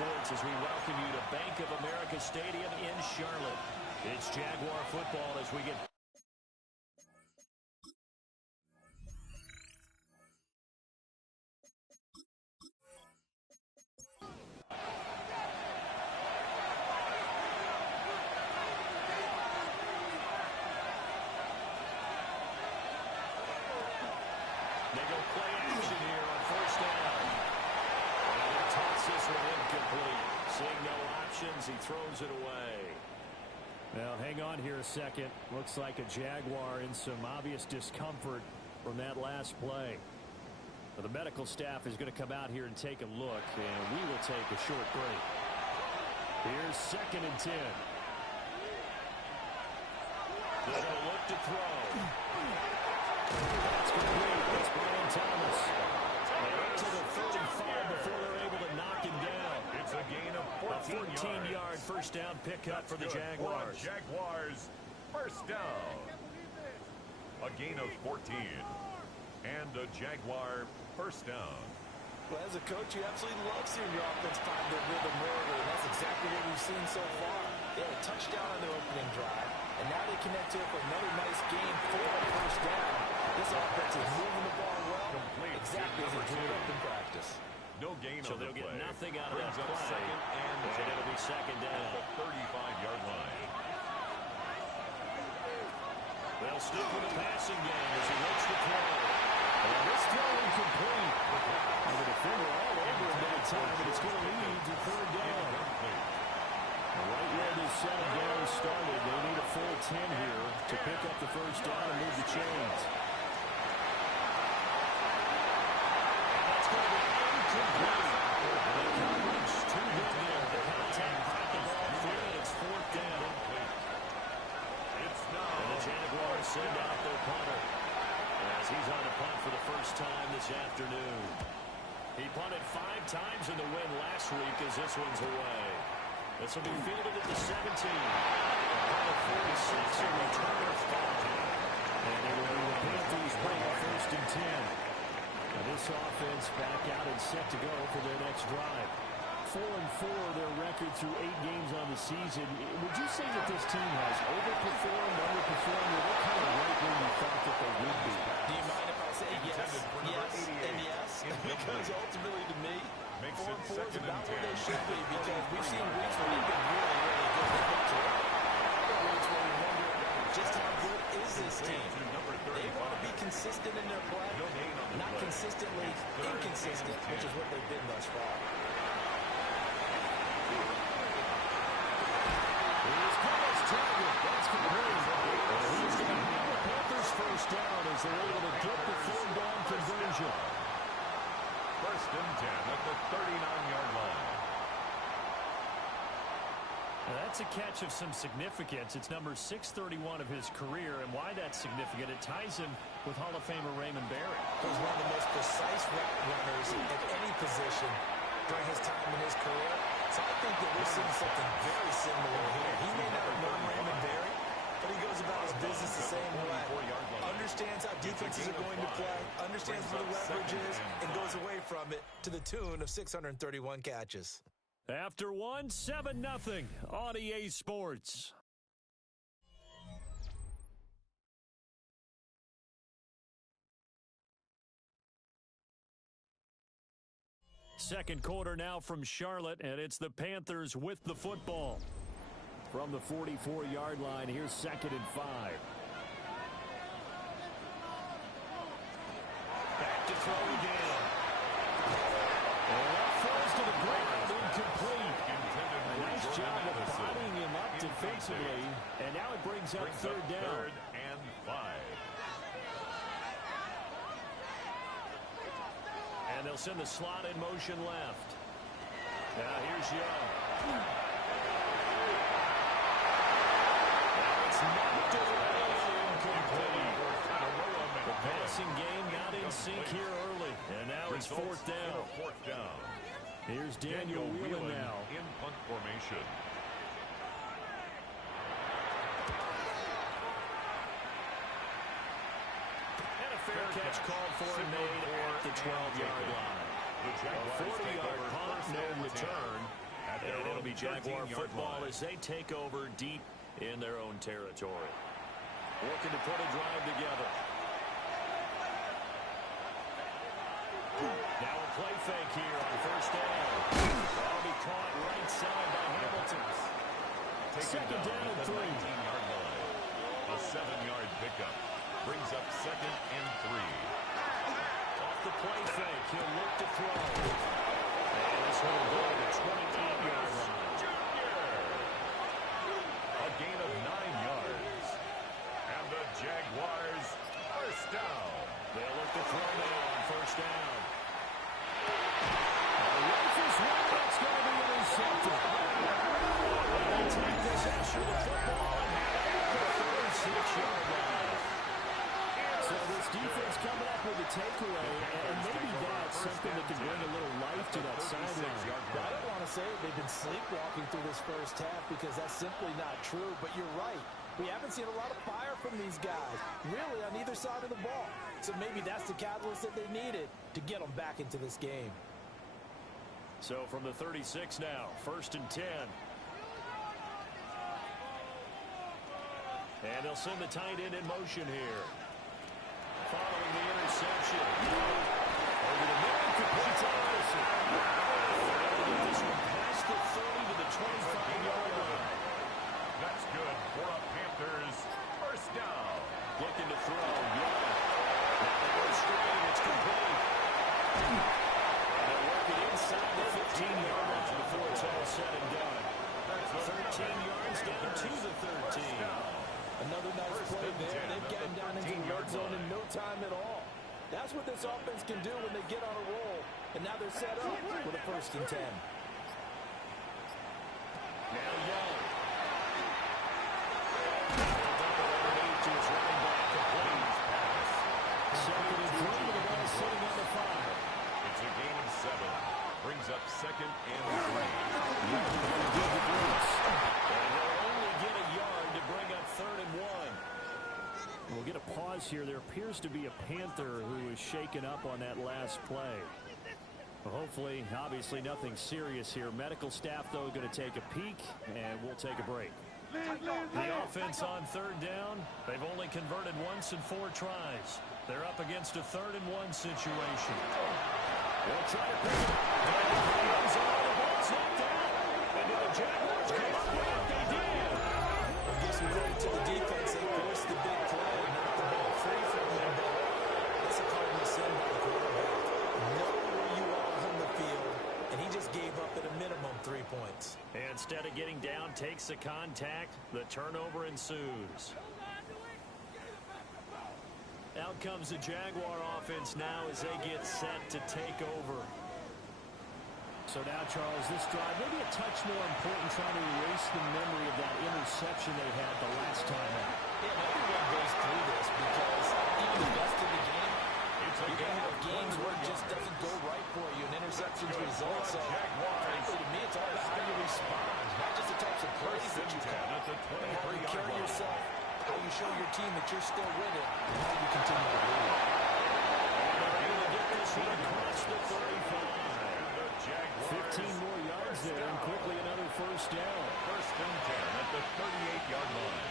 Sports as we welcome you to Bank of America Stadium in Charlotte. It's Jaguar football as we get... They go play action here on first down. And he tosses this one incomplete. Seeing no options, he throws it away. Well, hang on here a second. Looks like a Jaguar in some obvious discomfort from that last play. Well, the medical staff is going to come out here and take a look, and we will take a short break. Here's 2nd and 10. They're going to look to throw. That's complete. It's Brian Thomas. They're to the 35 before they're able to knock him down. It's a gain of 14 yards. 14-yard first down pickup for the Jaguars. Jaguars first down. A gain of 14. And a Jaguar first down. Well, as a coach, you absolutely love seeing your offense find their rhythm early, and that's exactly what we've seen so far. They had a touchdown on their opening drive, and now they connect here for another nice game for a first down. This offense is moving the ball well, Complete. exactly as they drew up in practice. No gain So on the they'll play. get nothing out of Brings that up play. second and it'll be second down. at the 35-yard line. They'll stick with the passing game as he looks to throw. And this throw incomplete. And the defender all over him that time, but it's going to lead to third down. Right where this second down started, they need a full 10 here to pick up the first down and move the chains. And that's going to be incomplete. The coverage too good there. The contact got the ball free, and it's fourth down. It's now. And the Jaguars send out their punter as he's on the punt for the first time this afternoon. He punted 5 times in the win last week as this one's away. This will be fielded at the 17. Punt of 46, a return of 5. And it will be the Panthers bring up first and 10. Now this offense back out and set to go for their next drive. 4-4 their record through 8 games on the season. Would you say that this team has overperformed, underperformed, or what kind of right where you thought that they would be? Do you mind if I say yes, yes, and yes? Because ultimately, to me, 4-4 is about where they should be, because we've seen weeks where they've been really, really good. They've been terrific. Other weeks where we wonder just how good is this team. They want to be consistent in their play, not consistently inconsistent, which is what they've been thus far. That's complete. He's going to have the Panthers first down as they're able to get the third down conversion. First and 10 at the 39-yard line. Now that's a catch of some significance. It's number 631 of his career, and why that's significant, it ties him with Hall of Famer Raymond Barry. He's one of the most precise route runners at any position during his time in his career. So I think that we're seeing something very similar here. He may not have known Raymond Barry, but he goes about his business the same way. Understands how defenses are going to play, understands where the leverage is, and goes away from it to the tune of 631 catches. After 7-0 on EA Sports. Second quarter now from Charlotte, and it's the Panthers with the football. From the 44-yard line, here's 2nd and 5. Back to throw again. And that falls to the ground, incomplete. Nice job of bodying him up defensively, and now it brings up third down. 3rd and 5. And they'll send the slot in motion left. Now here's Young. Now it's knocked away, incomplete. The passing game not in sync here early. And now it's fourth down. Here's Daniel Whelan now. In punt formation. And a fair catch called for and made at the 12-yard line. A 40-yard punt, no return. be Jaguar football as they take over deep in their own territory. Looking to put a drive together. Now a play fake here on first down. That'll be caught right side by Hamilton. Second down and 3. 19-yard line. A 7-yard pickup. Brings up 2nd and 3. Off the play fake, he'll look to throw. And this one will go to the 28-yard line. A gain of 9 yards. And the Jaguars first down. They'll look to throw now on first down. Rifles one that's going to be intercepted. They take possession of the football and have it at the 36-yard line. So this defense coming up with a takeaway, and maybe that's something that can bring a little life to that sideline. I don't want to say they've been sleepwalking through this first half because that's simply not true, but you're right. We haven't seen a lot of fire from these guys, really, on either side of the ball. So maybe that's the catalyst that they needed to get them back into this game. So from the 36 now, 1st and 10. And they'll send the tight end in motion here. Following the interception. Over the middle, complete to Anderson. This one past the 30 to the 25-yard line. That's good for a Panthers first down. Looking to throw. Yeah. Now they go straight, and it's complete. And they'll work it inside the 15-yard line before it's all said and done. 13 yards down to the 13. Another nice play there. They've gotten down into the red zone in no time at all. That's what this offense can do when they get on a roll. And now they're set up with a 1st and 10. Now Young. Underneath to his running back, complete pass. 2nd and 3 with the ball sitting on the 5. It's a gain of 7. Brings up 2nd and 3. And they'll only get a yard to bring up 3rd and 1. We'll get a pause here. There appears to be a Panther who was shaken up on that last play. Well, hopefully, obviously nothing serious here. Medical staff, though, going to take a peek, and we'll take a break. The offense on 3rd down, they've only converted once in 4 tries. They're up against a 3rd and 1 situation. They'll try to pick it up. The ball's knocked out. And do the Jaguars come up with it? They did. Well, give some credit to the defense. They forced the big play, knocked the ball free from them. That's a cardinal sin by the quarterback. Know where you are on the field, and he just gave up at a minimum 3 points. And instead of getting down, takes the contact. The turnover ensues. Out comes the Jaguar offense now as they get set to take over. So now, Charles, this drive, maybe a touch more important, trying to erase the memory of that interception they had the last time out. Yeah, everyone goes through this because even the best of the game, you're going to have games where it just doesn't go right for you, and interceptions result. So, frankly, to me, it's all about how you respond, not just the types of plays that you call, but how you carry yourself, how you show your team that you're still with it, and how you continue to lead. Across the 35. 15 more yards there, and quickly another first down. 1st and 10 at the 38-yard line.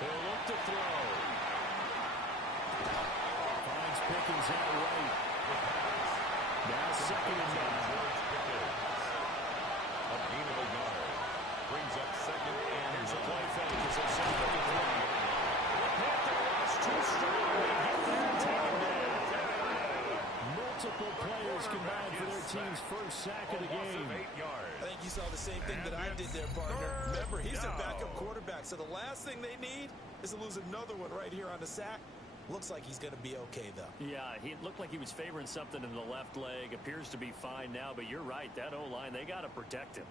They'll look to throw. Finds Pickens out right. Now 2nd and 9. A gain of a yard. Brings up 2nd and Here's a play fake as they send it to throw. The Panther rush too strong. They get there and take him down. Multiple players combined for their team's first sack of the game. I think you saw the same thing that I did there, partner. Remember, he's a backup quarterback, so the last thing they need is to lose another one right here on the sack. Looks like he's going to be okay, though. Yeah, he looked like he was favoring something in the left leg. Appears to be fine now, but you're right. That O-line, they got to protect him.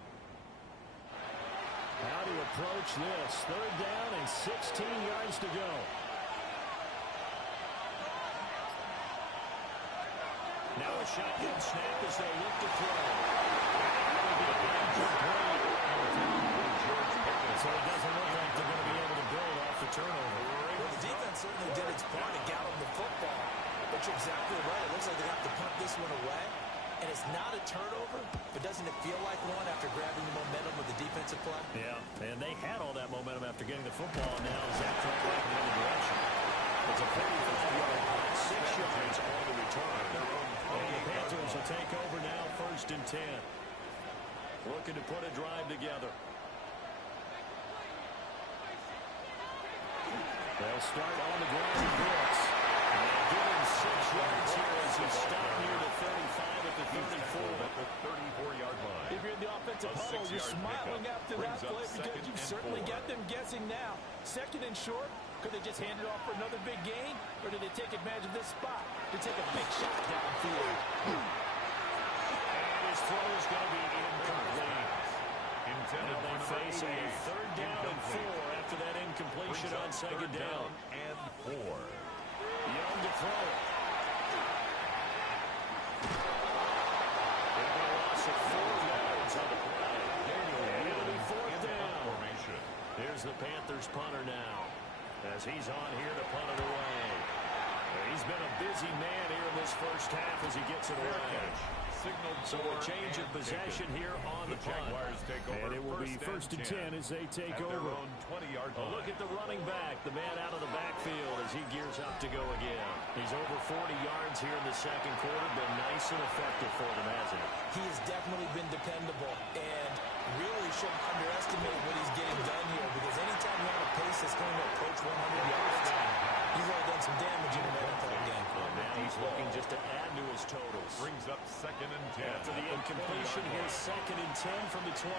How to approach this. 3rd down and 16 yards to go. Now a shotgun snap as they look to throw. So it doesn't look like they're going to be able to build off the turnover. Well, the defense certainly did its part to gallop the football. But you're exactly right. It looks like they have to punt this one away. And it's not a turnover, but doesn't it feel like one after grabbing the momentum of the defensive play? Yeah, and they had all that momentum after getting the football, and now Zach trying to back in the other direction. It's a 45-yard pass, 6 yards on the return. And the Panthers will take over now, 1st and 10. Looking to put a drive together. They'll start on the ground with Brooks. And they'll give him 6 yards here as he stopped near the 35 at the 34. At the 34-yard line. If you're in the offensive huddle, you're smiling after that play because you've certainly got them guessing now. 2nd and short, could they just hand it off for another big gain? Or did they take advantage of this spot to take a big shot downfield? And his throw is going to be incomplete. Intended Now they for face a 3rd down and 4 after that incompletion on 2nd down. And 4. Young to throw it. They've got a loss of 4 yards on the play. And it'll be 4th down. Formation. Here's the Panthers punter now, as he's on here to punt it away. He's been a busy man here in this first half as he gets it away. So a change of possession here on the punt. Jaguars take over. And it will be 1st and 10 as they take over. Their own 20-yard A line. look at the running back, the man out of the backfield as he gears up to go again. He's over 40 yards here in the second quarter. Been nice and effective for them, hasn't he? He has definitely been dependable and really shouldn't underestimate what he's getting done here because anytime you have a pace that's going to approach 100 yards, he's really done some damage in an NFL game. Now he's looking just to add to his totals. Brings up 2nd and 10. After the incompletion, here's 2nd and 10 from the 20.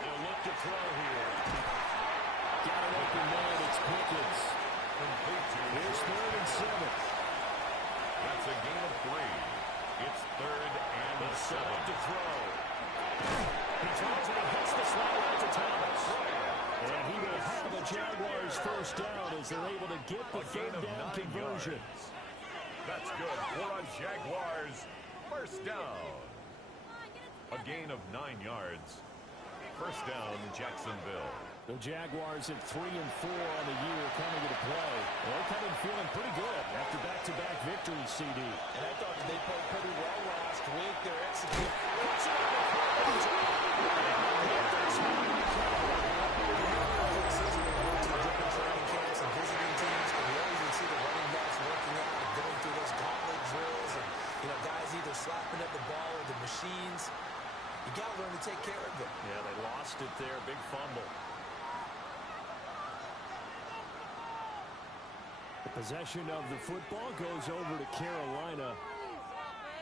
They'll look to throw here. Got an open man. It's Pickens. Complete to Here's 3rd and 7. That's a gain of 3. It's 3rd and The set 7. up to throw. He throws and he hits the slide out to Thomas. And he will have the Jaguars 1st down as they're able to get the 3rd down conversion. That's good for a Jaguars 1st down. A gain of 9 yards. 1st down, Jacksonville. The Jaguars at 3 and 4 on the year coming into play. They're coming feeling pretty good after back-to-back victories, CD. And I thought that they played pretty well last week. They're executing. Slapping at the ball or the machines. You got to learn to take care of it. Yeah, they lost it there. Big fumble. The possession of the football goes over to Carolina.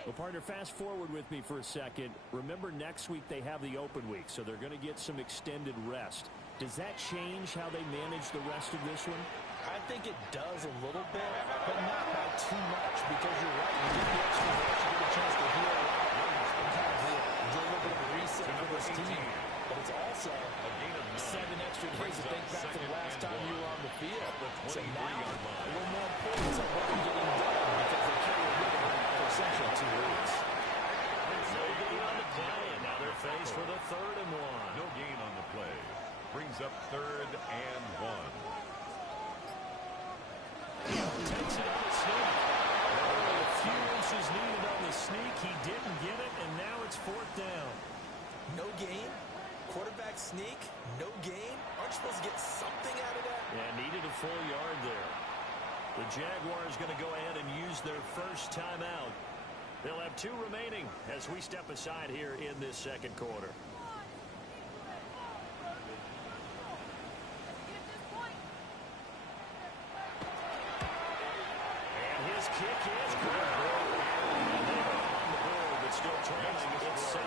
Well, partner, fast forward with me for a second. Remember, next week they have the open week, so they're going to get some extended rest. Does that change how they manage the rest of this one? I think it does a little bit, but not by too much because you're right. You get the extra rest, you get a chance to heal out and kind of do a little bit of a reset for this team. But it's also 7 extra days to think back to the last time you were on the field. So now, a little more importance on what you're getting done because they carry a rhythm for essentially 2 weeks. No gain on the play, and now they're faced with a 3rd and 1. No gain on the play. Brings up 3rd and 1. Takes it on the sneak. Only a few inches needed on the sneak. He didn't get it, and now it's 4th down. No gain, quarterback sneak, no gain. Aren't you supposed to get something out of that? Yeah, needed a full yard there. The Jaguars going to go ahead and use their first timeout. They'll have 2 remaining as we step aside here in this second quarter. His kick is good. And they are on the board, but still trailing. It's 7-3.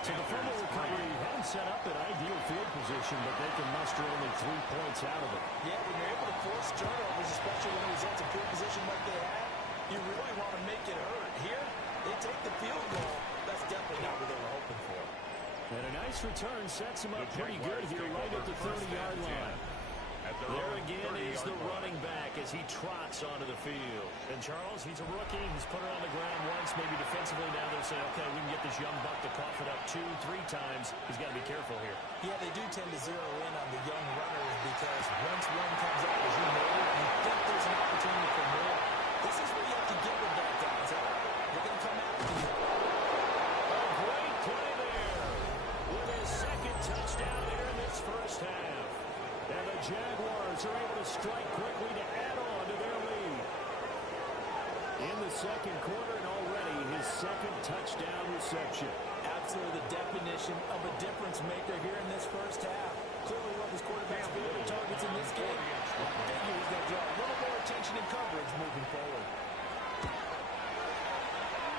So the fumble recovery had him set up at ideal field position, but they can muster only 3 points out of it. Yeah, when you're able to force turnovers, especially when it results in field position like they had, you really want to make it hurt. Here, they take the field goal. That's definitely not what they were hoping for. And a nice return sets him up pretty good here right at the 30-yard line. There again is the running back as he trots onto the field. And Charles, he's a rookie. He's put it on the ground once, maybe defensively. Now they're saying, okay, we can get this young buck to cough it up 2-3 times. He's got to be careful here. Yeah, they do tend to zero in on the young runners because once Jags are able to strike quickly to add on to their lead. In the second quarter, and already his second touchdown reception. Absolutely the definition of a difference maker here in this first half. Clearly one of his quarterback's favorite targets in this game. I figure he's going to draw a little more attention and coverage moving forward.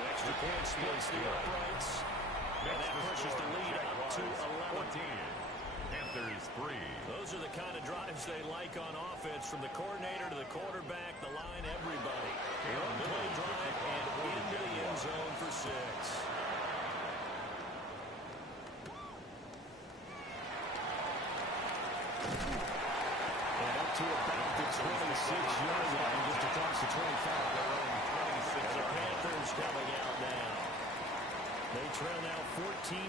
Extra point splits the uprights. And that pushes the lead up to 11. Panthers 3. Those are the kind of drives they like on offense, from the coordinator to the quarterback, the line, everybody. One play drive and into the end zone for 6. And up to about the 26-yard line, just across the 25. And the Panthers coming out now. They trail now 14-3,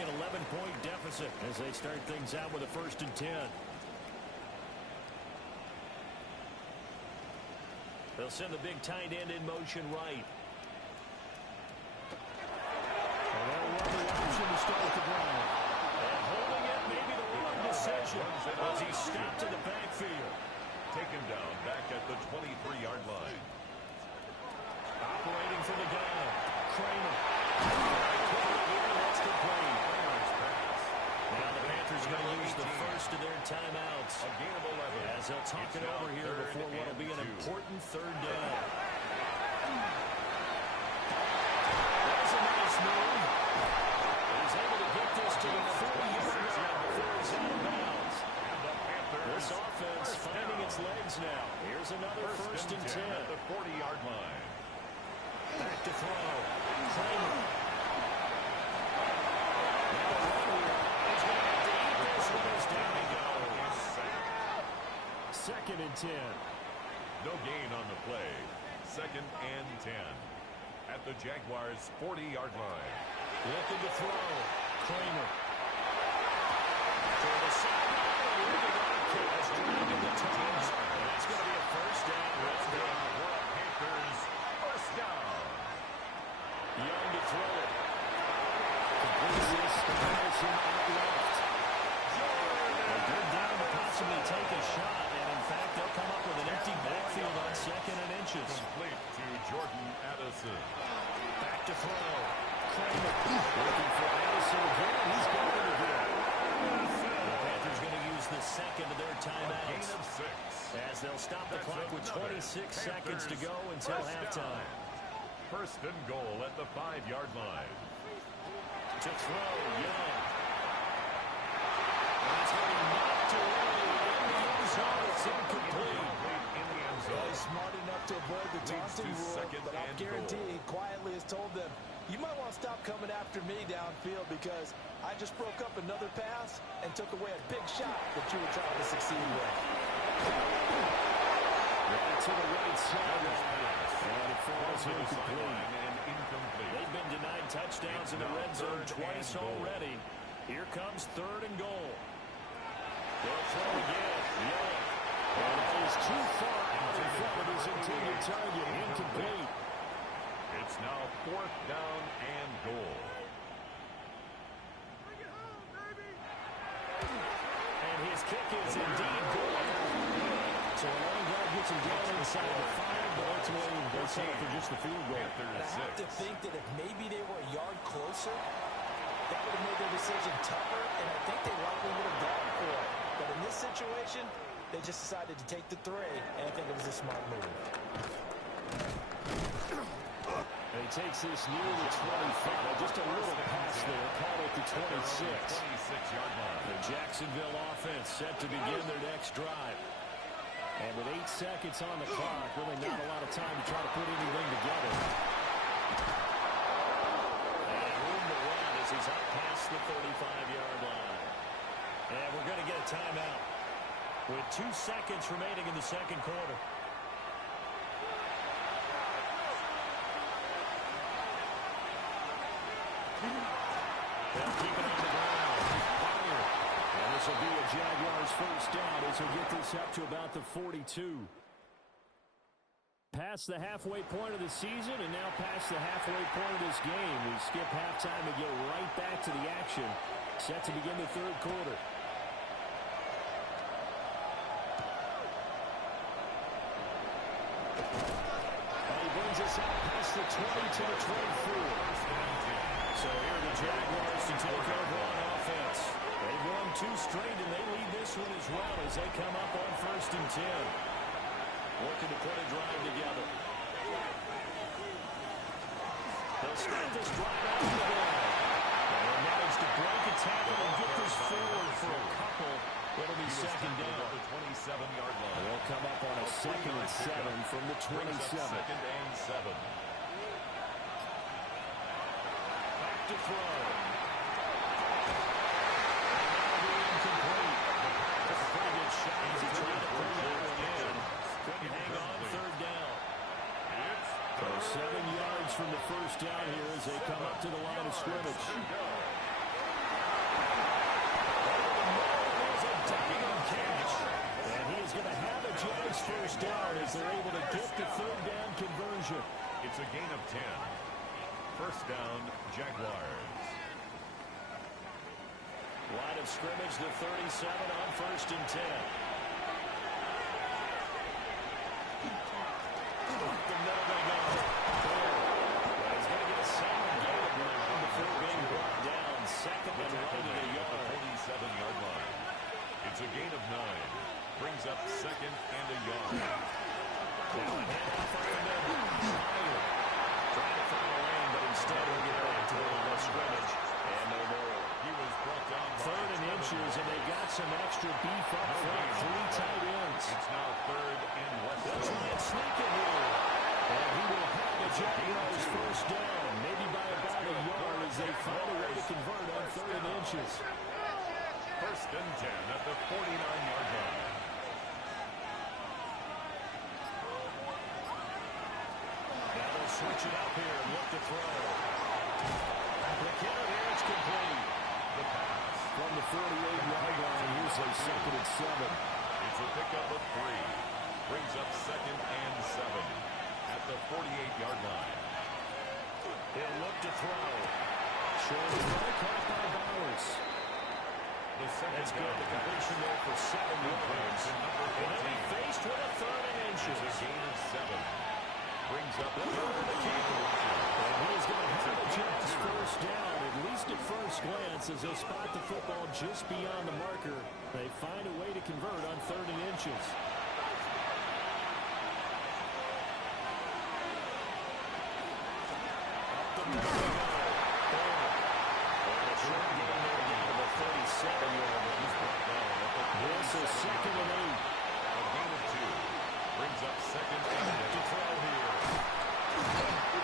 an 11-point deficit as they start things out with a 1st and 10. They'll send the big tight end in motion right. And they'll run the option to start the drive. And holding it, maybe the wrong decision as he stopped in the backfield. Taken down back at the 23-yard line. Operating for the gun. Kramer. That's complete. Now the Panthers going to use the first of their timeouts. A gain of 11. As they'll talk it over here before what will be an important 3rd down. That's a nice move. He's able to get this to the 40-yard line before he's out of bounds. This offense finding its legs now. Here's another 1st and 10 at the 40-yard line. Back to throw. Kramer. Now the run here. He's going to have to eat this one as down he goes. 2nd and 10. No gain on the play. 2nd and 10. At the Jaguars' 40-yard line. Looking to throw. Kramer. For the sideline. Catch driving the toes. That's going to be a 1st down. Panthers, 1st down. Young to throw it. Completes this to Harrison out left. A good down to possibly take a shot. And in fact, they'll come up with an empty backfield on 2nd and inches. Complete to Jordan Addison. Back to throw. Kramer looking for Addison again. He's got it again. The Panthers going to use the 2nd of their A gain timeouts of 6. as they'll stop the clock with 26 seconds to go until halftime. 1st and goal at the 5-yard line. To throw, Young. And it's going to be knocked away in the end zone. It's incomplete. In the end zone. He's smart enough to avoid the taunting to rule, 2nd but I'll and guarantee goal. he quietly has told them, you might want to stop coming after me downfield because I just broke up another pass and took away a big shot that you were trying to succeed with. Right to the right sideline. And it falls incomplete. And incomplete. They've been denied touchdowns in the red zone twice already. Here comes 3rd and goal. They'll throw again. Young. And that is too far out in front of his intended target. Incomplete. It's now 4th down and goal. And his kick is indeed good. So a long drive gets him down inside the 5, but ultimately they settle for just the field goal. And I have to think that if maybe they were a yard closer, that would have made their decision tougher, and I think they likely would have gone for it. But in this situation, they just decided to take the 3, and I think it was a smart move. And he takes this near the 25. Just a little pass there. Caught at the 26. 26-yard line. The Jacksonville offense set to begin their next drive. And with 8 seconds on the clock, really not a lot of time to try to put anything together. And room to run as he's up past the 35-yard line. And we're going to get a timeout with 2 seconds remaining in the second quarter. They'll keep it on the ground. Fire. And this will be a Jaguars 1st down as he'll get this up to about the 42. Past the halfway point of the season and now past the halfway point of this game. We skip halftime and get right back to the action. Set to begin the 3rd quarter. out past the 20 to the 24. So here are the Jaguars to take over on offense. They've won 2 straight, and they lead this one as well as they come up on 1st and 10. Looking to put a drive together. They'll start this drive out of the ball. They'll manage to break a tackle and get this forward for a couple. It'll be second down. The 27-yard line. They'll come up on a 2nd and 7 from the 27. 2nd and 7. Back to throw. Incomplete. That's a pretty good shot as he tried to bring that one in. Couldn't hang on 3rd down. So 7 yards from the first down here as they come up to the line of scrimmage. And he is going to have a Jags first down as they're able to get the 3rd down conversion. It's a gain of 10. First down, Jaguars. Line of scrimmage, the 37 on 1st and 10. The middle they go. He's going to get a solid gain of 9 before being brought down. 2nd and right at a yard. 47-yard line. It's a gain of 9. Brings up 2nd and a yard. Now a handoff up the middle. Higher. Trying to find a lane, but instead we'll get back to the line of scrimmage. And no more. He was brought down. 3rd and inches, and they got some extra beef up front. 3 tight ends. It's now 3rd and less. They'll try and sneak it here. And he will have the Jaguars first down, maybe by about a yard as they find a way to convert on 3rd and inches. 1st and 10 at the 49-yard line. Now they'll switch it up here and look to throw. McKinnon here, it's complete. The pass. From the 48-yard line, here's a 2nd and 7. It's a pickup of 3. Brings up 2nd and 7 at the 48-yard line. He'll look to throw. Short throw caught by Bowers. The second That's good. The completion there for 7 yards. And he'll be faced with a 3rd and inches. It's a gain of 7. Brings up 3rd and inches. And he's going to have a Jags first down, at least at first glance, as they spot the football just beyond the marker. They find a way to convert on 3rd and inches. Up the middle they go. And a short gain there down to the 37-yard line. He's brought down. This is 2nd and 8. A gain of 2. Brings up 2nd and 8. To throw here.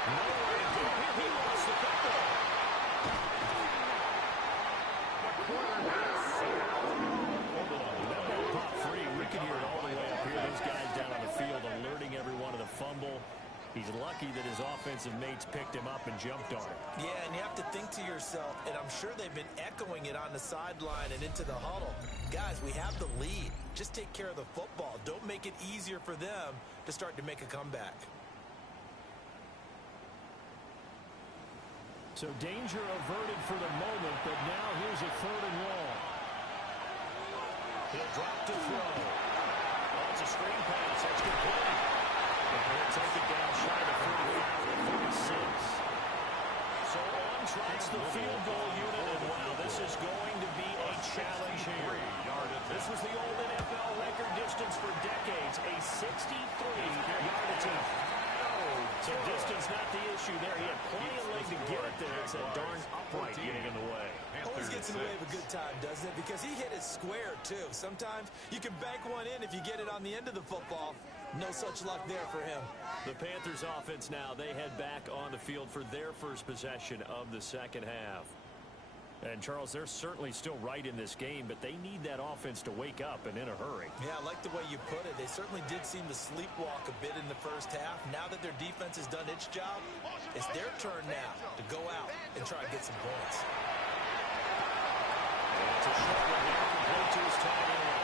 Nowhere to go here. He lost the football. That ball popped free. We can hear it all the way up here. Those guys down on the field alerting everyone of the fumble. He's lucky that his offensive mates picked him up and jumped on him. Yeah, and you have to think to yourself, and I'm sure they've been echoing it on the sideline and into the huddle. Guys, we have the lead. Just take care of the football. Don't make it easier for them to start to make a comeback. So danger averted for the moment, but now here's a 3rd and long. He'll drop to throw. Oh, it's a screen pass. That's complete. And he'll take it down shy of 46. So on tracks the field goal unit, and wow, this is going to be a challenge here. This was the old NFL record distance for decades, a 63-yard attempt. So distance not the issue there. He had plenty of leg to get it there. It's that darn upright getting in the way. Always gets in the way of a good time, doesn't it? Because he hit it square, too. Sometimes you can bank one in if you get it on the end of the football. No such luck there for him. The Panthers offense now, they head back on the field for their first possession of the second half. And, Charles, they're certainly still right in this game, but they need that offense to wake up and in a hurry. Yeah, I like the way you put it. They certainly did seem to sleepwalk a bit in the first half. Now that their defense has done its job, it's their turn now to go out and try and get some points. And it's a short one here, complete to his tight end.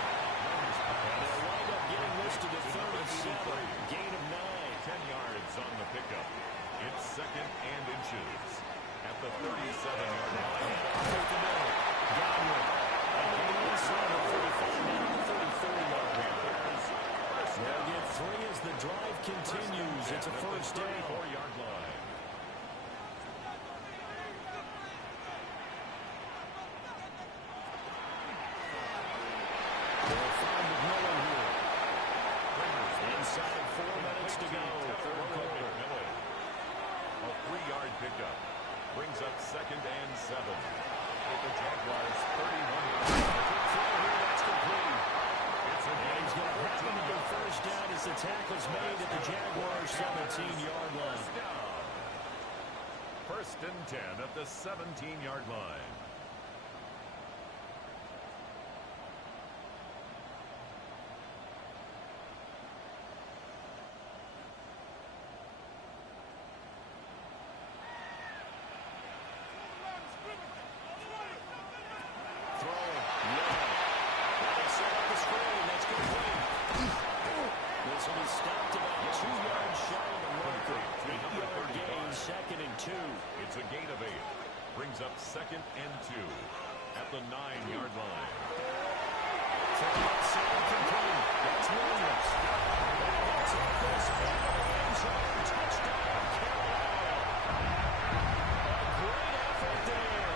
And they'll wind up getting this to the 37, gain of 9. 10 yards on the pickup. It's 2nd and inches at the 37-yard line. Godwin. And on the inside of 35, now the 34-yard line. They'll get 3 as the drive continues. It's a first down. 34-yard line. They'll find McMillan here. Inside 4 minutes to go. Third quarter. A 3-yard pickup. Brings up 2nd and 7. With the Jaguars 31 yards. That's complete. It's a And he's going to happen to go first down as the tackle's made at the Jaguars' 17-yard line. First and 10 at the 17-yard line. It's a gain of 8. Brings up 2nd and 2 at the 9-yard line. That's Williams. Touchdown, Carolina. A great effort there.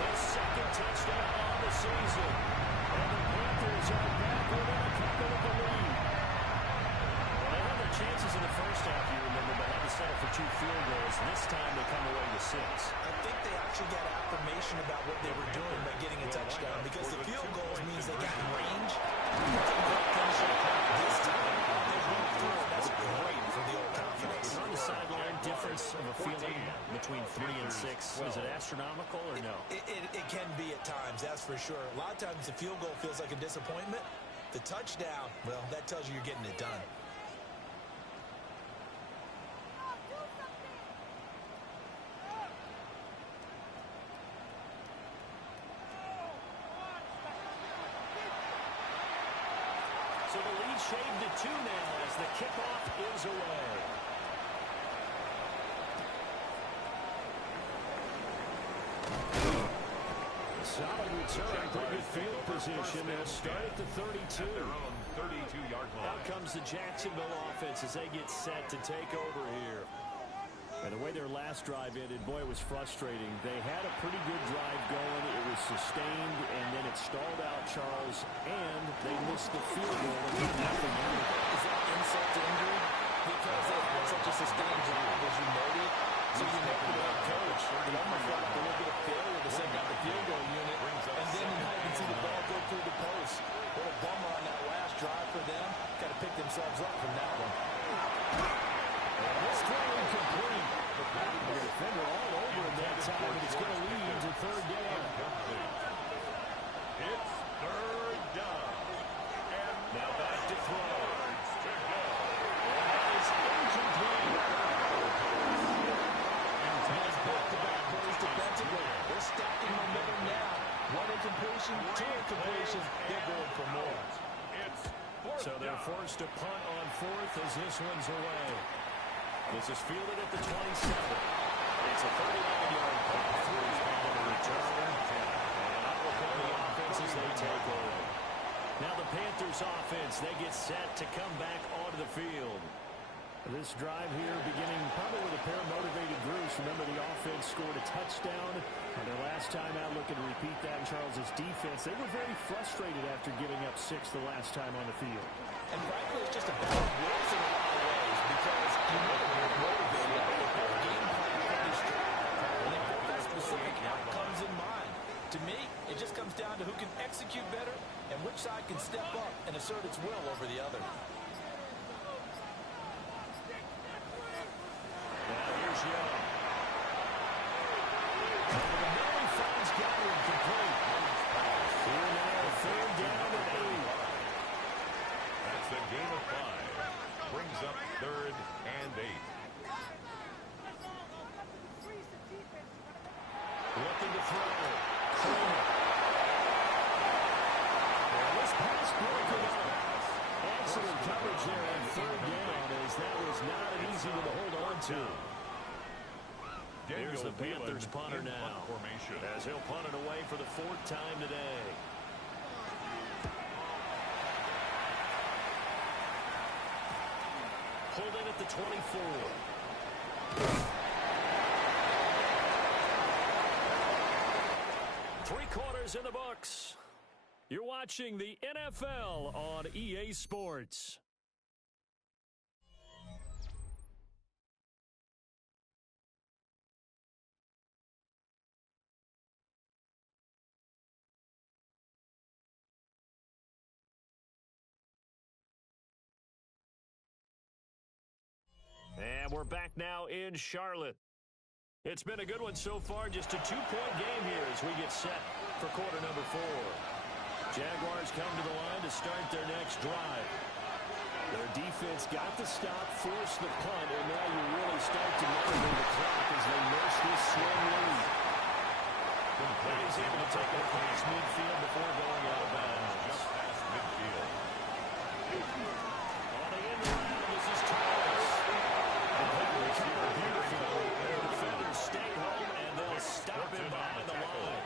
The 2nd touchdown on the season. And the Panthers are back within a couple of the lead. Well, they had their chances in the first half, you remember, but had to settle for 2 field goals. This time they come away with 6. I think they actually got affirmation about what they were doing by getting a touchdown, because the field goals means they got range. This time, they went through it. That's great for the old confidence. On the sideline, difference of a feeling between 3 and 6. Is it astronomical or no? It can be at times, that's for sure. A lot of times the field goal feels like a disappointment. The touchdown, well, that tells you you're getting it done. So the lead shaved to 2 now as the kickoff is away. Solid return, pretty good field position. They'll start at the 32. At their own 32-yard line. Out comes the Jacksonville offense as they get set to take over here. And the way their last drive ended, boy, it was frustrating. They had a pretty good drive going. It was sustained, and then it stalled out, Charles, and they missed the field goal and got nothing out of it. Is that insult to injury? Because they had such a sustained drive, as you noted. So you know the head coach, it almost felt like a little bit of failure to send out the field goal unit, and then now you can see the ball go through the post. What a bummer on that last drive for them. Got to pick themselves up from that one. This throw incomplete. The defender all over him that time, and it's going to lead to 3rd down. It's 3rd down. And Now back to throw. to go. That is incomplete. Nice back-to-back plays defensively. They're stacking momentum now. 1 incompletion, 2 incompletions. They're going for more. It's 4th So they're down. forced to punt on 4th as this one's away. This is fielded at the 27. It's a 39-yard punt. 3 on the return. And up will come the offense as they take over. Now the Panthers offense, they get set to come back onto the field. This drive here beginning probably with a pair of motivated groups. Remember, the offense scored a touchdown on their last time out. Looking to repeat that in Charles's defense. They were very frustrated after giving up 6 the last time on the field. And frankly, it's just a battle of wills in a lot of ways, because you know they're motivated. They have a game plan pretty strong, and they both have specific outcomes in mind. To me, it just comes down to who can execute better and which side can step up and assert its will over the other. Now here's Young. McMillan finds Goddard complete. Here now, 3rd down and 8. That's a gain of 5. Brings up 3rd and 8. Looking to throw. Kramer. And this pass broken up. Excellent coverage there on 3rd down, as that was not an easy one to hold on to. Here's the Panthers punter now, Formation. as he'll punt it away for the 4th time today. pulled in at the 24. Three quarters in the books. You're watching the NFL on EA Sports. And we're back now in Charlotte. It's been a good one so far, just a two-point game here as we get set for quarter number 4. Jaguars come to the line to start their next drive. Their defense got the stop, forced the punt, and now you really start to monitor the clock as they nurse this slow lead. He's able to take it across midfield before going out of bounds. Just past midfield. On the end around, this is Thomas. And he'll recover beautifully. Their defenders stay home, and they'll stop him behind the line.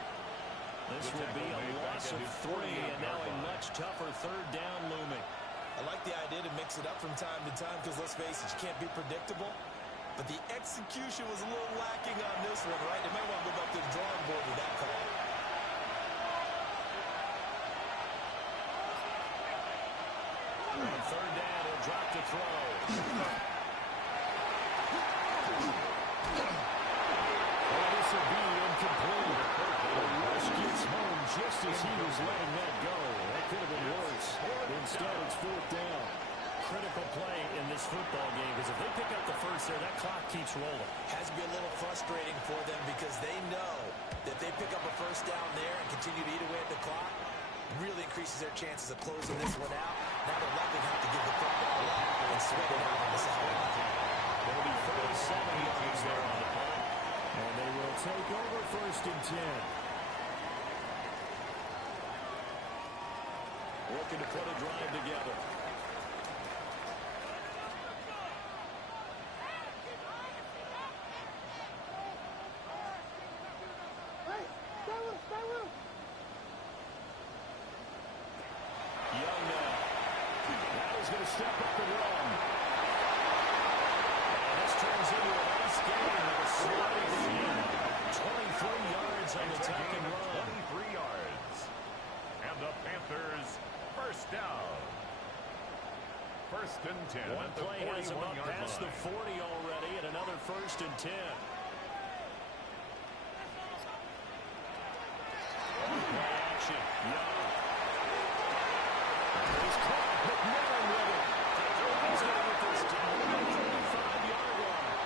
This will be a loss of 3, and now a much tougher third down looming. I like the idea to mix it up from time to time because, let's face it, you can't be predictable. But the execution was a little lacking on this one, right? They might want to go back to the drawing board with that call. On third down, he'll drop to throw. This will be incomplete. The rush gets home just as he was letting that go. That could have been worse. Instead, it's fourth down. Critical play in this football game because if they pick up the first there, that clock keeps rolling. Has to be a little frustrating for them because they know that they pick up a first down there and continue to eat away at the clock, really increases their chances of closing this one out. Now they'll likely have to give the football up and sweat it out on the sideline. There'll be 37 yards there on the punt. And they will take over first and 10. Looking to put a drive together. Young now. Now he's going to step up and run. And this turns into a nice game with a sliding lead. 23 yards on the tuck and run. 23 yards. And the Panthers, first down. First and 10 One at the play has him up 41-yard past the 40 already, and another first and 10. Play action. Young. He's caught. McMillan with it. He's going to get this down to the 35-yard line.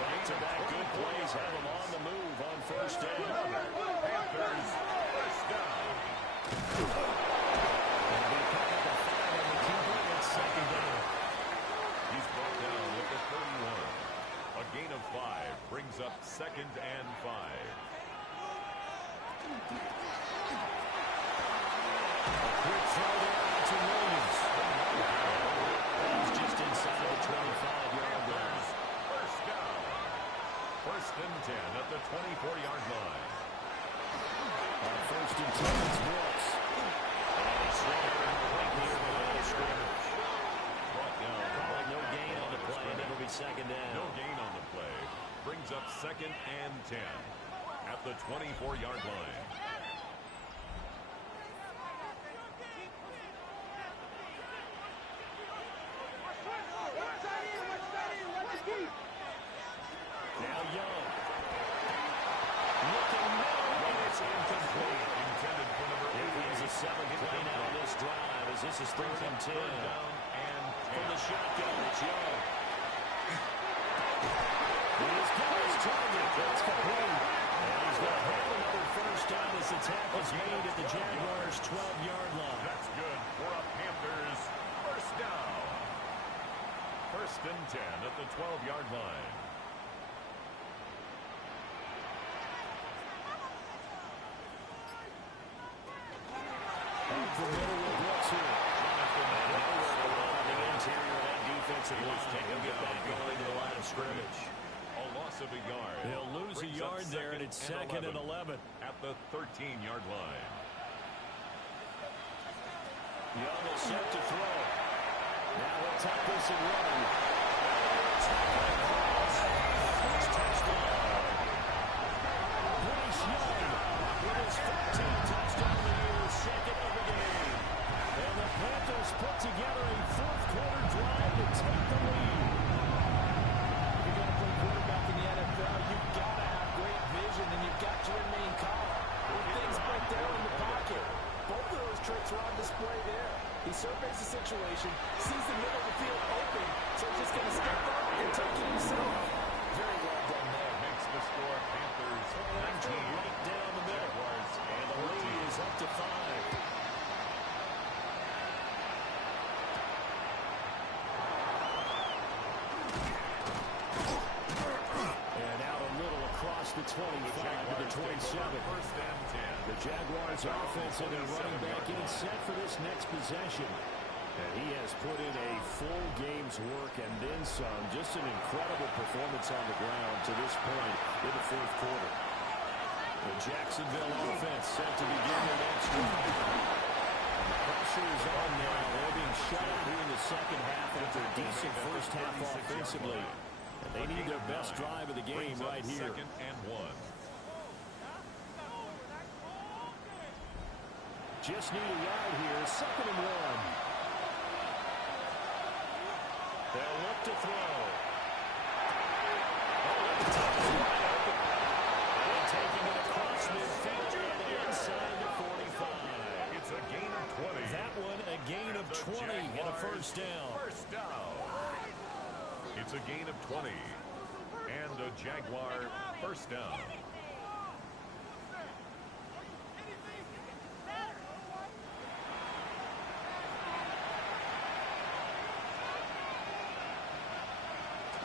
Back-to-back good plays have him on the move on first down. Panthers, first down. And they pick up a 5 on the keeper. It's second down. He's brought down at the 31. A gain of 5 brings up second and 5. Quick throw there out to Williams. He's just inside the 25-yard line. First down. First and 10 at the 24-yard line. On first and 10, it's Brooks. And it's right near the line of scrimmage. Brought down. No gain on the play, and it'll be second down. No gain on the play. Brings up second and 10 at the 24-yard line. Now Young. Looking now, and it's incomplete. Intended for number 8. It is a 7th play now on this drive as this is third and 10. Third down and 10. From the shotgun, it's Young. He's got his target. That's complete. And he's going to have another first down as the tackle's made at the Jaguars' 12-yard line. That's good for a Panthers first down. First and 10 at the 12-yard line. Back the middle with Brooks here. Nowhere to run on the interior of that defensive line. He'll get back going to the line of scrimmage. A loss of a yard. He'll lose a yard there, and it's second and 11. At the 13-yard line. Young is set to throw. Now he'll tuck this and run. Bryce Young with his 14th touchdown of the year, second of the game. And the Panthers put together a fourth-quarter drive to take the lead. If you're going to play quarterback in the NFL, you've got to have great vision, and you've got to remain calm. When things break down in the pocket, both of those traits are on display there. He surveys the situation, sees the middle of the field open, so he's just going to step up and take it himself. Very well done there. Makes the score Panthers 19. Right down the middle. Jaguars And the lead is up to 5. And out a little across the 25 to the 27. First and 10. The Jaguars offense and their running back getting set for this next possession. And he has put in a full game's work and then some. Just an incredible performance on the ground to this point in the fourth quarter. The Jacksonville offense set to begin their next drive. The pressure is on now. They're being shut out here in the second half after a decent first half offensively. And they need their best drive of the game right here. Second and 1. Just need a yard here. Second and 1. They'll look to throw. Oh, the top is wide open. And taking it across midfield on the inside to 45. It's a gain of 20. That one a gain of 20 and a first down. First down. It's a gain of 20. And a Jaguar first down.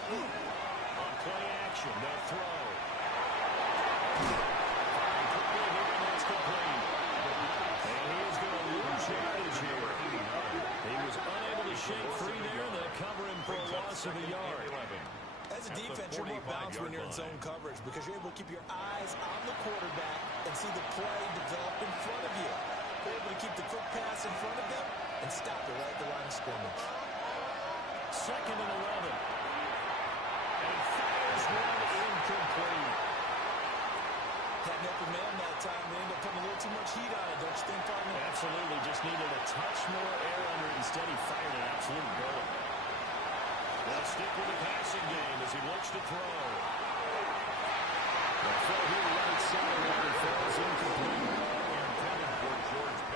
On play action, they'll throw. Firing quickly here, and that's complete. And he is going to lose yardage here. He was unable to shake free there, and they'll cover him for a loss of a yard. As a defense, you're more balanced when you're in zone coverage because you're able to keep your eyes on the quarterback and see the play develop in front of you. You're able to keep the quick pass in front of them and stop it right at the line of scrimmage. Second and 11. And fires one incomplete. Had an open man that time. They ended up putting a little too much heat on it, don't you think, partner? Absolutely. Just needed a touch more air under it. Instead, he fired an absolute bullet. They'll stick with the passing game as he looks to throw. The throw here right sideline falls incomplete.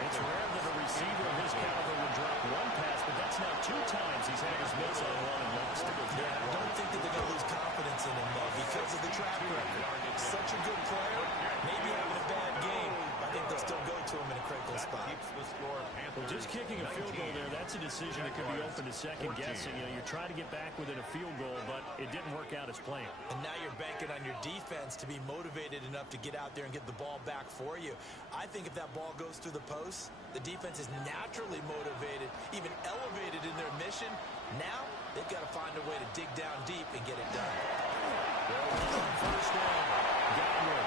It's rare that a receiver of his caliber would drop one pass, but that's now 2 times he's had his miss on one and lost it. Yeah, I don't think that they're going to lose confidence in him, though, because of the track record. Such a good player, maybe having a bad game. I think they'll still go to him in a critical spot. Well, just kicking a field goal there, that's a decision that could be open to second guessing. You know, you're trying to get back within a field goal, but it didn't work out as planned. And now you're banking on your defense to be motivated enough to get out there and get the ball back for you. I think if that ball goes through the post, the defense is naturally motivated, even elevated in their mission. Now, they've got to find a way to dig down deep and get it done. First down. Godwin.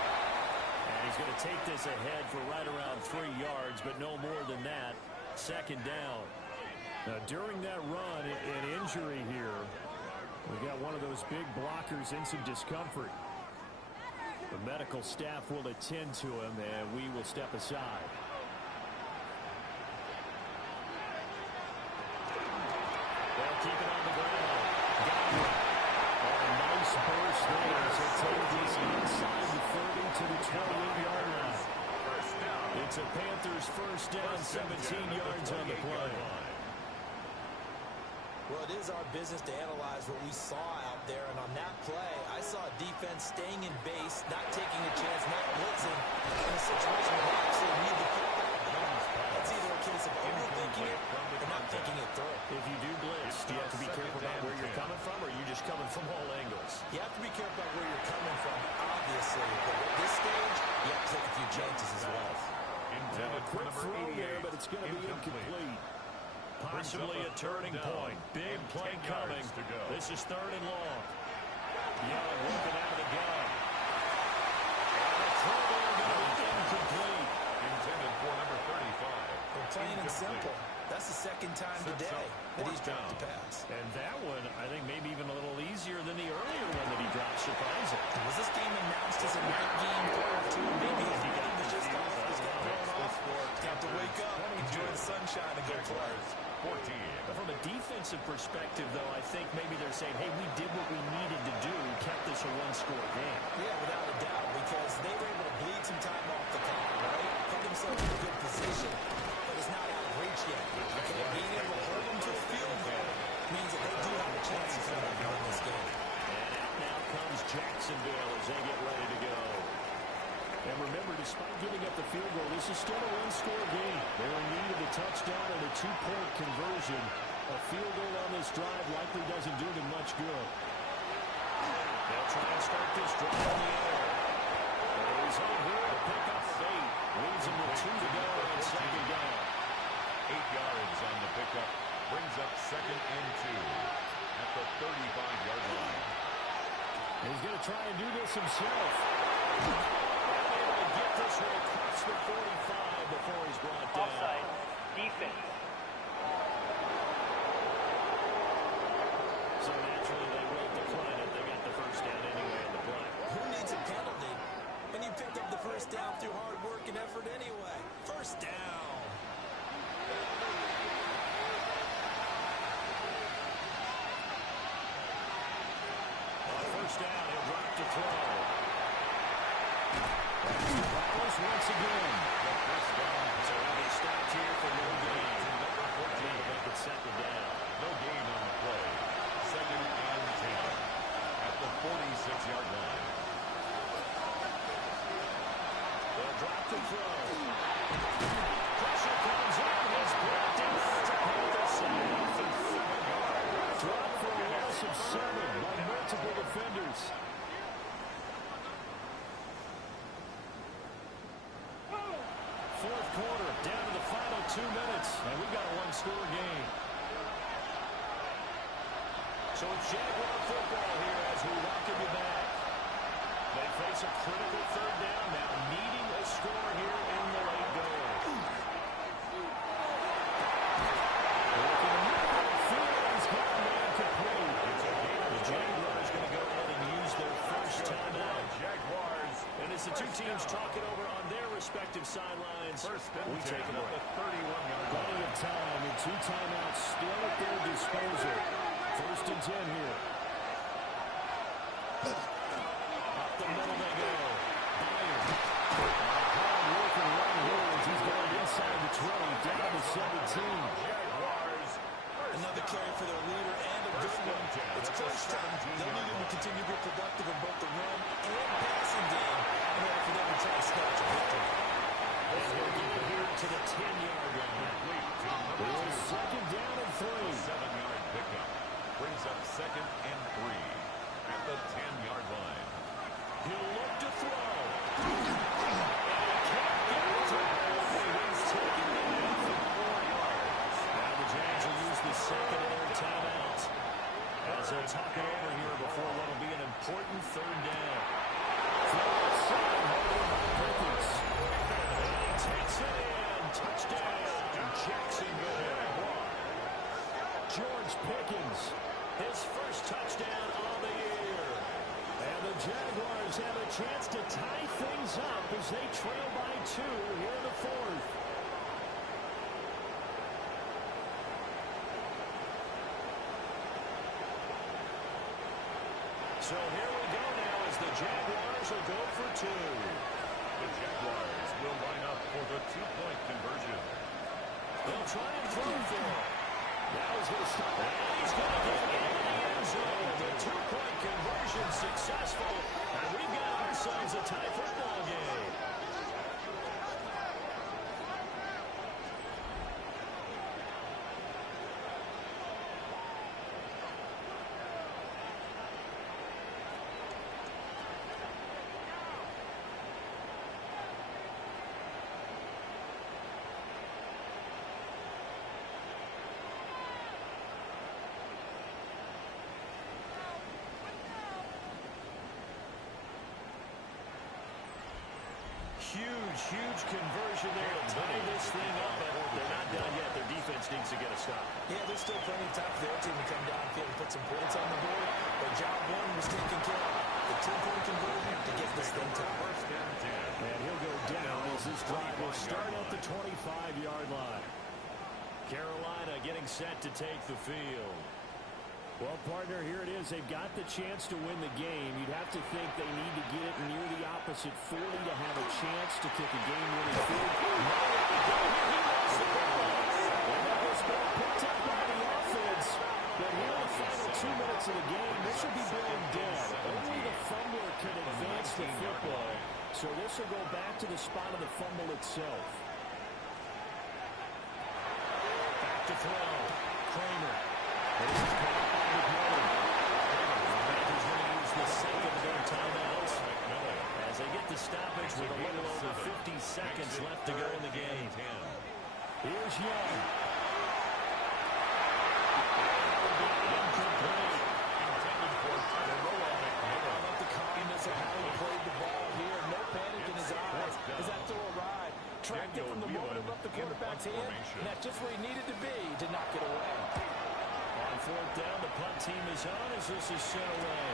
And he's going to take this ahead for right around 3 yards, but no more than that. Second down. Now, during that run, an injury here. We've got one of those big blockers in some discomfort. The medical staff will attend to him, and we will step aside. They'll keep it on the ground. Godwin. Oh, a nice burst there. So take this inside the 30 to the 28-yard line. It's a Panthers first down, 17 yards on the play. Well, it is our business to analyze what we saw out there, and on that play, I saw a defense staying in base, not taking a chance, not blitzing, in a situation where they actually need the football. That's either a case of overthinking it or not thinking it through. If you do blitz, do you have to be careful about where you're coming from, or are you just coming from all angles? You have to be careful about where you're coming from, obviously, but at this stage, you have to take a few chances as well. Well, a quick throw there, but it's going to be incomplete. Possibly a turning point. Big play coming. This is third and long. Young working out of the gun. And the throw there going to be incomplete. Intended for number 35. Plain and simple. That's the second time today that he's dropped a pass. And that one, I think, maybe even a little easier than the earlier one that he dropped, surprising. Was this game announced as a night game prior to? Maybe his mind was just off. He's got thrown off. Got to wake up, enjoy the sunshine, and go play. 14. But from a defensive perspective, though, I think maybe they're saying, hey, we did what we needed to do, kept this a one-score game. Yeah, without a doubt, because they were able to bleed some time off the clock, right? Put themselves in a good position, but it's not out of reach yet. Okay, being able to hold them to a field goal means that they do have a chance to come back and win this game. And out now comes Jacksonville as they get ready to go. And remember, despite giving up the field goal, this is still a one-score game. They're in need of a touchdown and a two-point conversion. A field goal on this drive likely doesn't do them much good. They'll try and start this drive in the air. He's on here to pick up 8. Leaves him with 2 to go on second down. 8 yards on the pickup. Brings up second and 2 at the 35-yard line. He's going to try and do this himself. Get this one across the 45 before he's brought down. Offside. Defense. So naturally they will decline it. They got the first down anyway in the play. Who needs a penalty when you picked up the first down through hard work and effort anyway? First down. On first down, he'll drop to throw. Once again. So he'll be stopped here for no gain. Number 14 will make it second down. No gain on the play. Second and 10 at the 46-yard line. They'll drop to throw. Pressure comes in. He's brought down. It's a Panther save. 7 yards. Drop for a loss of 7 by multiple defenders. Fourth quarter, down to the final 2 minutes, and we've got a one-score game. So it's Jaguar football here as we welcome you back. They face a critical third down now, needing a score here in the late goal. Fields got man complete. The Jaguars going to go ahead and use their first timeout. Jaguars. And as the two teams talking over on their respective sidelines, we take a look. 31-yard Plenty of time and 2 timeouts still at their disposal. First and 10 here. Up the middle they go. Byard. Hard work and run here as he's going inside the 20, down to 17. Jaguars. Another carry for their leader and a good one. It's first time. They'll need him to continue to be productive in both the run and passing game in order for them to try to snatch a victory. And he'll get here to the 10-yard line. It's second down and 3. 7-yard pickup. Brings up second and 3 at the 10-yard line. He'll look to throw. And he can't get it to him. He's taken it in for 4 yards. Now the Jags will use the second and third timeouts as they'll talk it over here before what will be an important third down. Throw outside, holding by Pickens. And he takes it in. Touchdown, Jacksonville. George Pickens, his first touchdown on the year. And the Jaguars have a chance to tie things up as they trail by 2 here in the fourth. So here we go now as the Jaguars will go for 2. The Jaguars will line up for the 2-point conversion. They'll try and throw for it. Now he's going to stop it. And he's going to get into the end zone. The 2-point conversion successful. And we've got ourselves a tie football game. huge, huge conversion there to tie this thing up, but they're not done yet. Their defense needs to get a stop. Yeah, there's still plenty of time for their team to come downfield and put some points on the board, but job one was taken care of. The 2-point conversion to get this thing tied. And he'll go down as this drive will start at the 25-yard line. Carolina getting set to take the field. Well, partner, here it is. They've got the chance to win the game. You'd have to think they need to get it near the opposite 40 to have a chance to kick a game-winning field goal. And that was picked up by the offense. But here in the final 2 minutes of the game, this will be blown dead. Only the fumbler can advance the football. So this will go back to the spot of the fumble itself. Back to throw. Kramer. This is caught by the Miller. The Panthers going to use the second of their timeouts as they get the stoppage with a little over 50 seconds left to go in the game. Here's Young. Incomplete. I love the calmness of how he played the ball here. No panic in his eyes as that throw arrived. Tracked it from the moment it left the quarterback's hand, and that's just where he needed to be to knock it away. On fourth down, the punt team is on as this is sent away.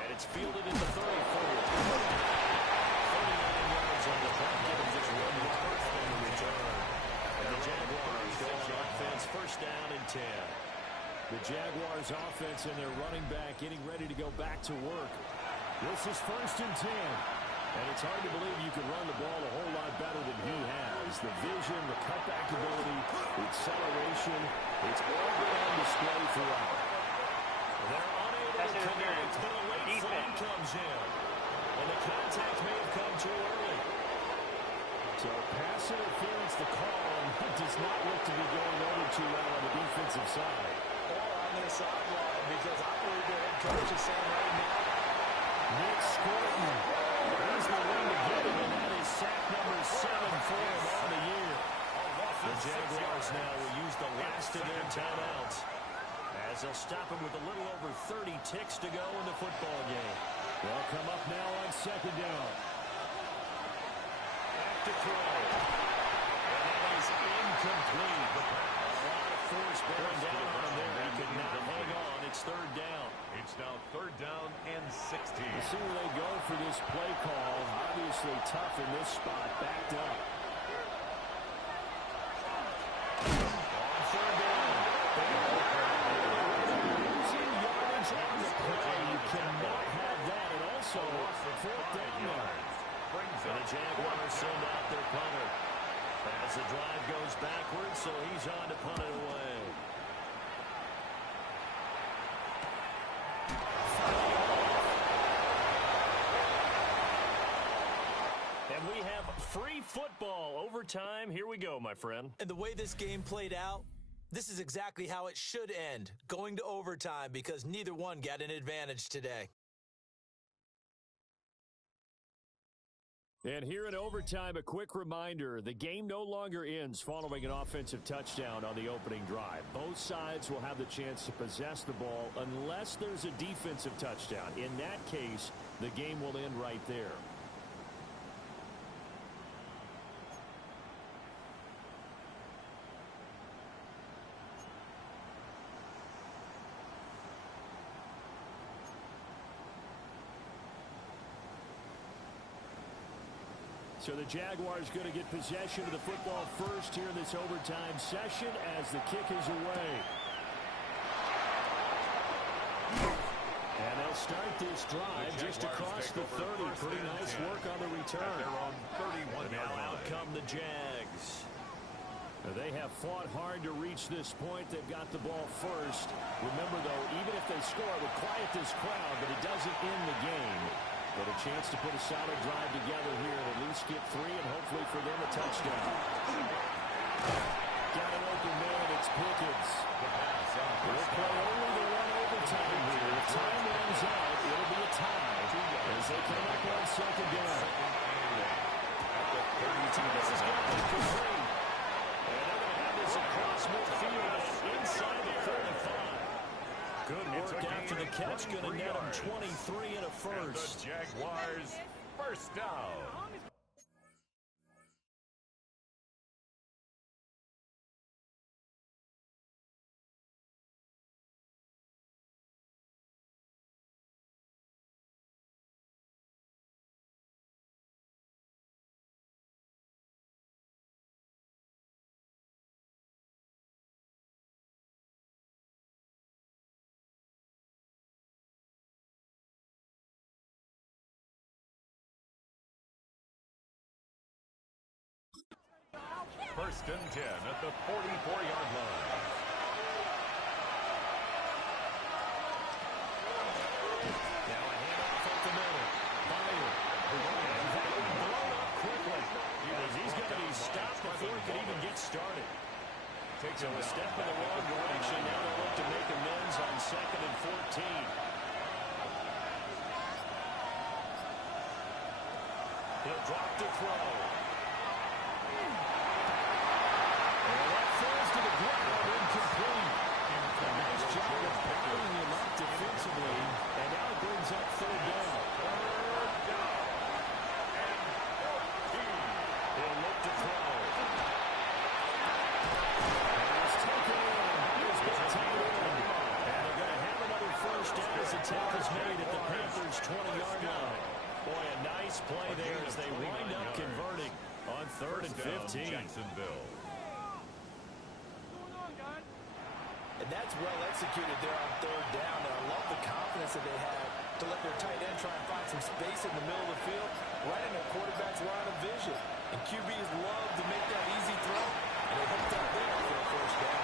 And it's fielded in the 34. 39 yards on the punt, giving just 1 yard on the return. And the Jaguars go on offense, first down and 10. The Jaguars offense and their running back getting ready to go back to work. This is first and 10. And it's hard to believe you can run the ball a whole lot better than he has. The vision, the cutback ability, the acceleration, it's all been on display throughout. They're unable to connect, but a late flag comes in. And the contact may have come too early. So pass interference, the call, and it does not look to be going over too well on the defensive side. Or on their sideline, because I believe their head coach is saying right now, Nick Scotton. He's the one to get him, and that is sack number 7 for him on the year. The Jaguars now will use the last of their timeouts as they'll stop him with a little over 30 ticks to go in the football game. They'll come up now on second down. Back to throw. And that is incomplete. A lot of force bearing down on him there. He could not hang on. It's third down. It's now third down and 16. You see where they go for this play call. Obviously tough in this spot. Backed up. On third down. Losing yardage on the play. You cannot have that. And also, fourth down now. And the Jaguars send out their punter as the drive goes backwards, so he's on to punt it away. And we have free football overtime. Here we go, my friend. and the way this game played out, this is exactly how it should end, going to overtime, because neither one got an advantage today. And here in overtime, a quick reminder, the game no longer ends following an offensive touchdown on the opening drive. Both sides will have the chance to possess the ball unless there's a defensive touchdown. In that case, the game will end right there. So the Jaguars going to get possession of the football first here in this overtime session as the kick is away. And they'll start this drive just across the 30. Pretty nice work on the return. Now out come the Jags. Now they have fought hard to reach this point. They've got the ball first. Remember, though, even if they score, it would quiet this crowd, but it doesn't end the game. But a chance to put a solid drive together here and at least get 3 and hopefully for them a touchdown. Got an open man. It's Pickens. We'll play only the one overtime here. If time runs out, it'll be a tie as they come up on second down. This is going to be complete. And they're going to have this across midfield inside the 35. Good work after the catch. Going to net them 23 and a first. And the Jaguars first down. First and 10 at the 44-yard line. Now a handoff up the middle. Fire. And that one blown up quickly. As he's going to be stopped before he can even get started. So a step in the wrong direction. Now they'll look to make amends on 2nd and 14. He'll drop to throw. And that falls to the ground, incomplete. A nice job of picking him up defensively. And now it brings up 3rd down. He'll look to throw. And it's taken in. He's got tight end. And they're going to have another first down as the tackle is made at the Panthers' 20-yard line. Boy, a nice play there as they wind up converting on 3rd and 15. Jacksonville. And that's well executed there on 3rd down. And I love the confidence that they had to let their tight end try and find some space in the middle of the field, right in their quarterback's line of vision. And QBs love to make that easy throw, and they hooked up there for a first down.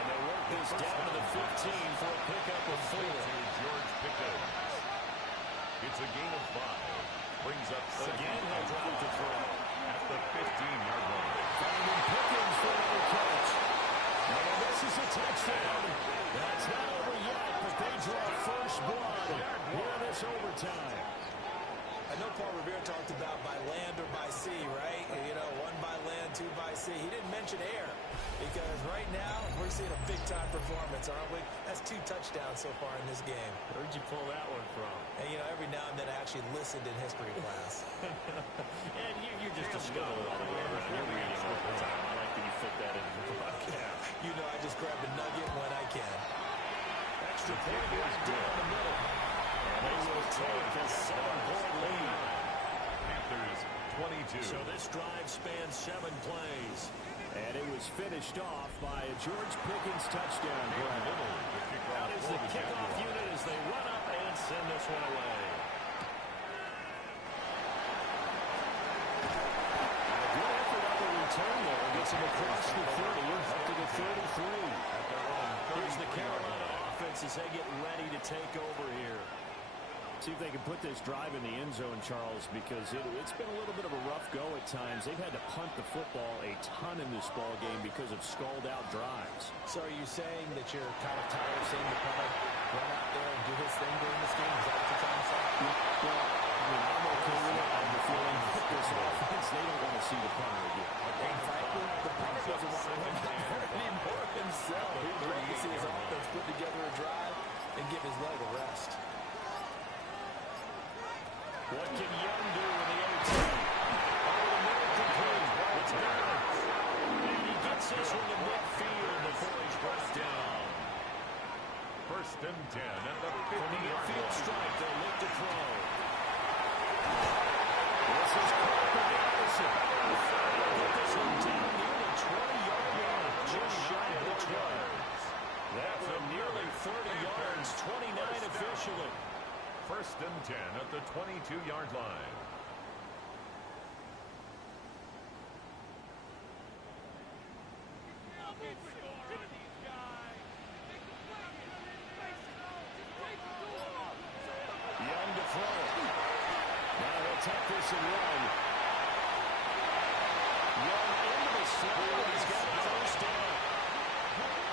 And they work this down to the 15 for a pickup of 4. George Pickens. It's a gain of 5. Brings up Again, he'll drop to throw. At the 15-yard line. Finding Pickens for another catch. And this is a touchdown. That's not over yet, but they draw first blood here in this overtime. I know Paul Revere talked about by land or by sea, right? You know, 1 by land, 2 by sea. He didn't mention air because right now we're seeing a big-time performance, aren't we? That's 2 touchdowns so far in this game. Where'd you pull that one from? And, you know, every now and then I actually listened in history class. And you're just a scholar all the way around. You're reading all the time. I like that you fit that in the broadcast. You know I just grab the nugget when I can. Extra point right down the middle. And they will take a 7-point lead. Panthers 22. So this drive spans 7 plays. And it was finished off by a George Pickens touchdown play. Out is the kickoff unit as they run up and send this one away. A good effort on the return there. Gets him across the 30, up to the 33. Here's the Carolina offense as they get ready to take over here. See if they can put this drive in the end zone, Charles, because it's been a little bit of a rough go at times. They've had to punt the football a ton in this ball game because of stalled-out drives. So are you saying that you're kind of tired of seeing the punter run out there and do his thing during this game? Is that what you're trying to say? Well, I mean, I'm okay with it. I'm feeling that this offense, they don't want to see the punter again. And frankly, the punter doesn't want to run out there anymore himself. He'd like to see his offense put together a drive and give his leg a rest. What can Young do in the OT? Over the middle complete. It's down. And he gets this one to midfield before he's brought down. First and 10 at the From the 50-yard infield line. strike, they'll look to throw. This is caught by Anderson. They'll get this one down near the 20-yard line. Just shy of the 12. That one nearly 30 yards, 29 officially. First and 10 at the 22-yard line. Young to throw. Now he'll take this and run. Young into the slot. He's got a first down.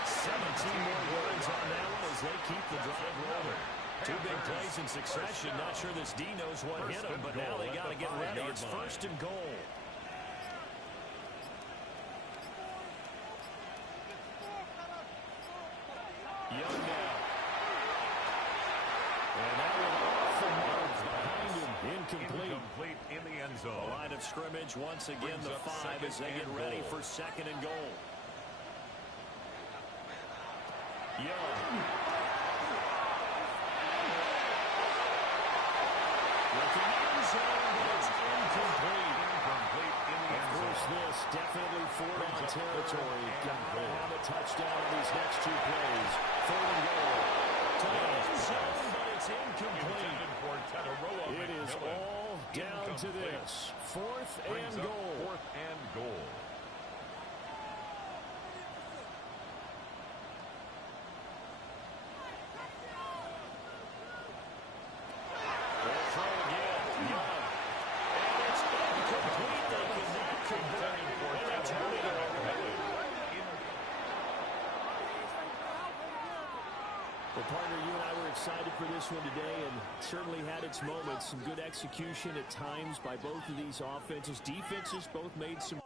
17 more yards on that one as they keep the drive rolling. 2 big plays in succession. Not sure this D knows what hit him, but now they got to get ready. It's first and goal. Young now. And that one off the mark behind him. Incomplete. Incomplete in the end zone. The line of scrimmage once again the 5 as they get ready for 2nd and goal. Young. This definitely 4-down territory. Got to have a touchdown on these next 2 plays. 3rd and goal. To the end zone, but it's incomplete. It is all down to this. 4th and goal. 4th and goal. Well, partner, you and I were excited for this one today, and certainly had its moments. Some good execution at times by both of these offenses. Defenses both made some